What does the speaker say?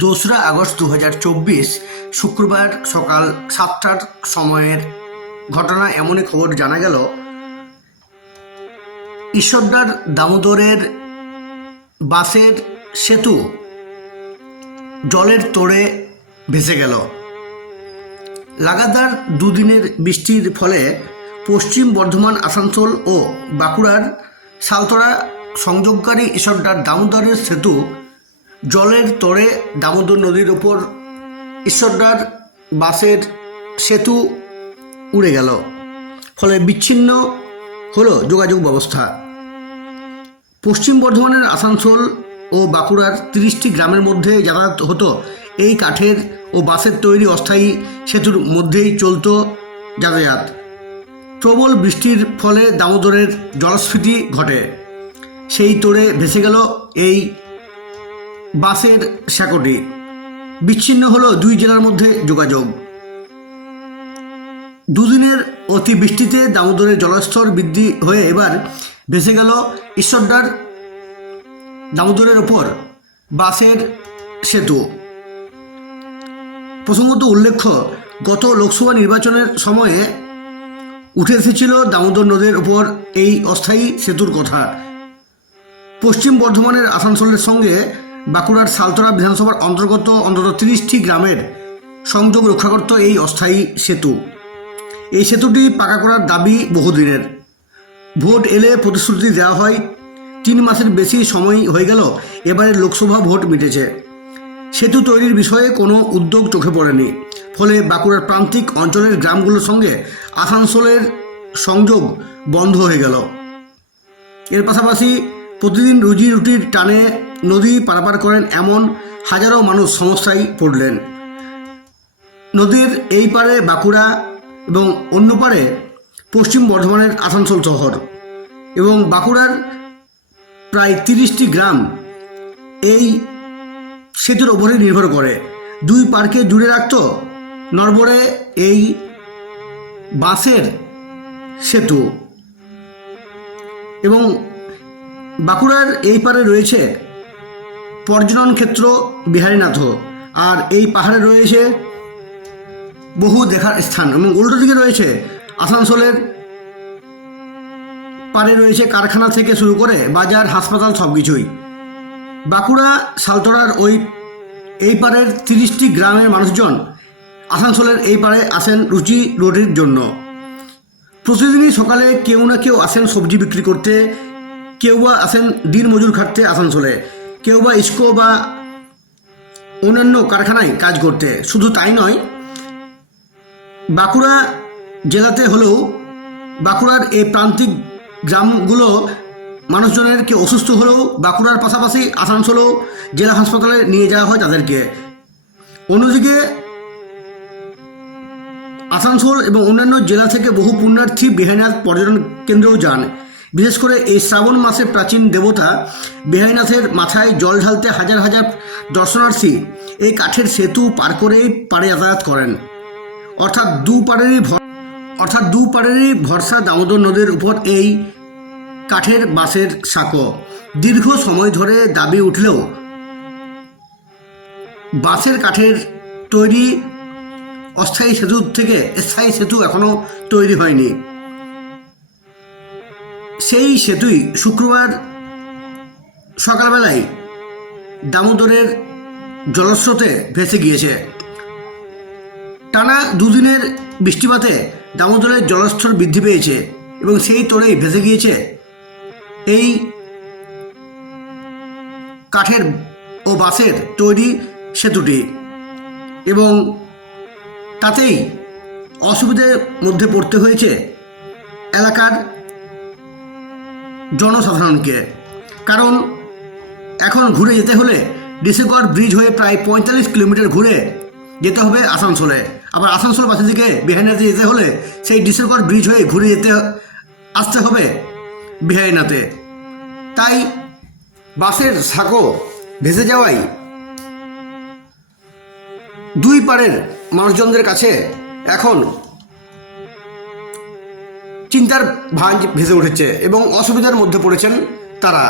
2রা August 2024 শুক্রবার সকাল 7টার সময়ের ঘটনা। এমনই খবর জানা গেল, ঈশ্বরদার দামোদরের বাসের সেতু জলের তোড়ে ভেসে গেল। লাগাতার দুদিনের বৃষ্টির ফলে পশ্চিম বর্ধমান, আসানসোল ও বাঁকুড়ার সালতোড়া সংযোগকারী ঈশ্বরদার দামোদরের সেতু জলের তোড়ে দামোদর নদীর ওপর ঈশ্বরদার বাসের সেতু উড়ে গেল। ফলে বিচ্ছিন্ন হলো যোগাযোগ ব্যবস্থা। পশ্চিম বর্ধমানের আসানসোল ও বাঁকুড়ার 30টি গ্রামের মধ্যে যাতায়াত হতো এই কাঠের ও বাঁশের তৈরি অস্থায়ী সেতুর মধ্যেই চলত যাতায়াত। প্রবল বৃষ্টির ফলে দামোদরের জলস্ফীতি ঘটে, সেই তোড়ে ভেসে গেল এই বাসের সাঁকোটি। বিচ্ছিন্ন হলো দুই জেলার মধ্যে যোগাযোগ। দুদিনের অতি বৃষ্টিতে দামোদরের জলস্তর বৃদ্ধি হয়ে এবার ভেসে গেল ঈশ্বরদার দামোদরের ওপর বাসের সেতু। প্রসঙ্গত উল্লেখ্য, গত লোকসভা নির্বাচনের সময়ে উঠে এসেছিল দামোদর নদীর ওপর এই অস্থায়ী সেতুর কথা। পশ্চিম বর্ধমানের আসানসোলের সঙ্গে বাঁকুড়ার সালতোড়া বিধানসভার অন্তর্গত অন্তত 30টি গ্রামের সংযোগ রক্ষা করত এই অস্থায়ী সেতু। এই সেতুটি পাকা করার দাবি বহুদিনের। ভোট এলে প্রতিশ্রুতি দেওয়া হয়, 3 মাসের বেশি সময় হয়ে গেল, এবারের লোকসভা ভোট মিটেছে, সেতু তৈরির বিষয়ে কোনো উদ্যোগ চোখে পড়েনি। ফলে বাঁকুড়ার প্রান্তিক অঞ্চলের গ্রামগুলোর সঙ্গে আসানসোলের সংযোগ বন্ধ হয়ে গেল। এর পাশাপাশি প্রতিদিন রুজি রুটির টানে নদী পারাপার করেন এমন হাজারো মানুষ সমস্যায় পড়লেন। নদীর এই পারে বাঁকুড়া এবং অন্য পারে পশ্চিম বর্ধমানের আসানসোল শহর এবং বাঁকুড়ার প্রায় 30টি গ্রাম এই সেতুর ওপরে নির্ভর করে। দুই পারকে জুড়ে রাখত নড়বড়ে এই বাঁশের সেতু। এবং বাঁকুড়ার এই পারে রয়েছে পর্যটন ক্ষেত্র বিহারীনাথ, আর এই পাহাড়ে রয়েছে বহু দেখার স্থান। এবং উল্টো দিকে রয়েছে আসানসোলের পারে রয়েছে কারখানা থেকে শুরু করে বাজার, হাসপাতাল, সব কিছুই। বাঁকুড়া সালতোড়ার এই পারের 30টি গ্রামের মানুষজন আসানসোলের এই পারে আসেন রুজি রুটির জন্য। প্রতিদিনই সকালে কেউ না কেউ আসেন সবজি বিক্রি করতে, কেউ বা আসেন দিন মজুর খাটতে আসানসোলে, কেউ বা ইস্কো বা অন্যান্য কারখানায় কাজ করতে। শুধু তাই নয়, বাঁকুড়া জেলাতে হলেও বাঁকুড়ার এই প্রান্তিক গ্রামগুলো মানুষজনের কেউ অসুস্থ হলেও বাঁকুড়ার পাশাপাশি আসানসোলও জেলা হাসপাতালে নিয়ে যাওয়া হয় তাদেরকে। অন্যদিকে আসানসোল এবং অন্যান্য জেলা থেকে বহু পুণ্যার্থী বিহারীনাথ পর্যটন কেন্দ্রেও যান। বিশেষ করে এই শ্রাবণ মাসে প্রাচীন দেবতা বিহারীনাথের মাথায় জল ঢালতে হাজার হাজার দর্শনার্থী এই কাঠের সেতু পার করেই পাড়ে যাতায়াত করেন। অর্থাৎ দু পাড়েরই ভরসা দামোদর নদীর উপর এই কাঠের বাঁশের সাঁকো। দীর্ঘ সময় ধরে দাবি উঠলেও বাঁশের কাঠের তৈরি অস্থায়ী সেতু থেকে স্থায়ী সেতু এখনও তৈরি হয়নি। সেই সেতুই শুক্রবার সকালবেলায় দামোদরের জলস্রোতে ভেসে গিয়েছে। টানা দুদিনের বৃষ্টিপাতে দামোদরের জলস্তর বৃদ্ধি পেয়েছে এবং সেই তোড়েই ভেসে গিয়েছে এই কাঠের ও বাঁশের তৈরি সেতুটি। এবং তাতেই অসুবিধার মধ্যে পড়তে হয়েছে এলাকার জনসাধারণকে। কারণ এখন ঘুরে যেতে হলে ডিসেগড় ব্রিজ হয়ে প্রায় 45 কিলোমিটার ঘুরে যেতে হবে আসানসোলে। আবার আসানসোল বাসের দিকে বিহারীনাথে যেতে হলে সেই ডিসেগড় ব্রিজ হয়ে ঘুরে আসতে হবে বিহারীনাথে। তাই বাসের সাঁকো ভেসে যাওয়ায় দুই পাড়ের মানুষজনদের কাছে এখন চিন্তার ভাঁজ ভেসে উঠেছে এবং অসুবিধার মধ্যে পড়েছেন তারা।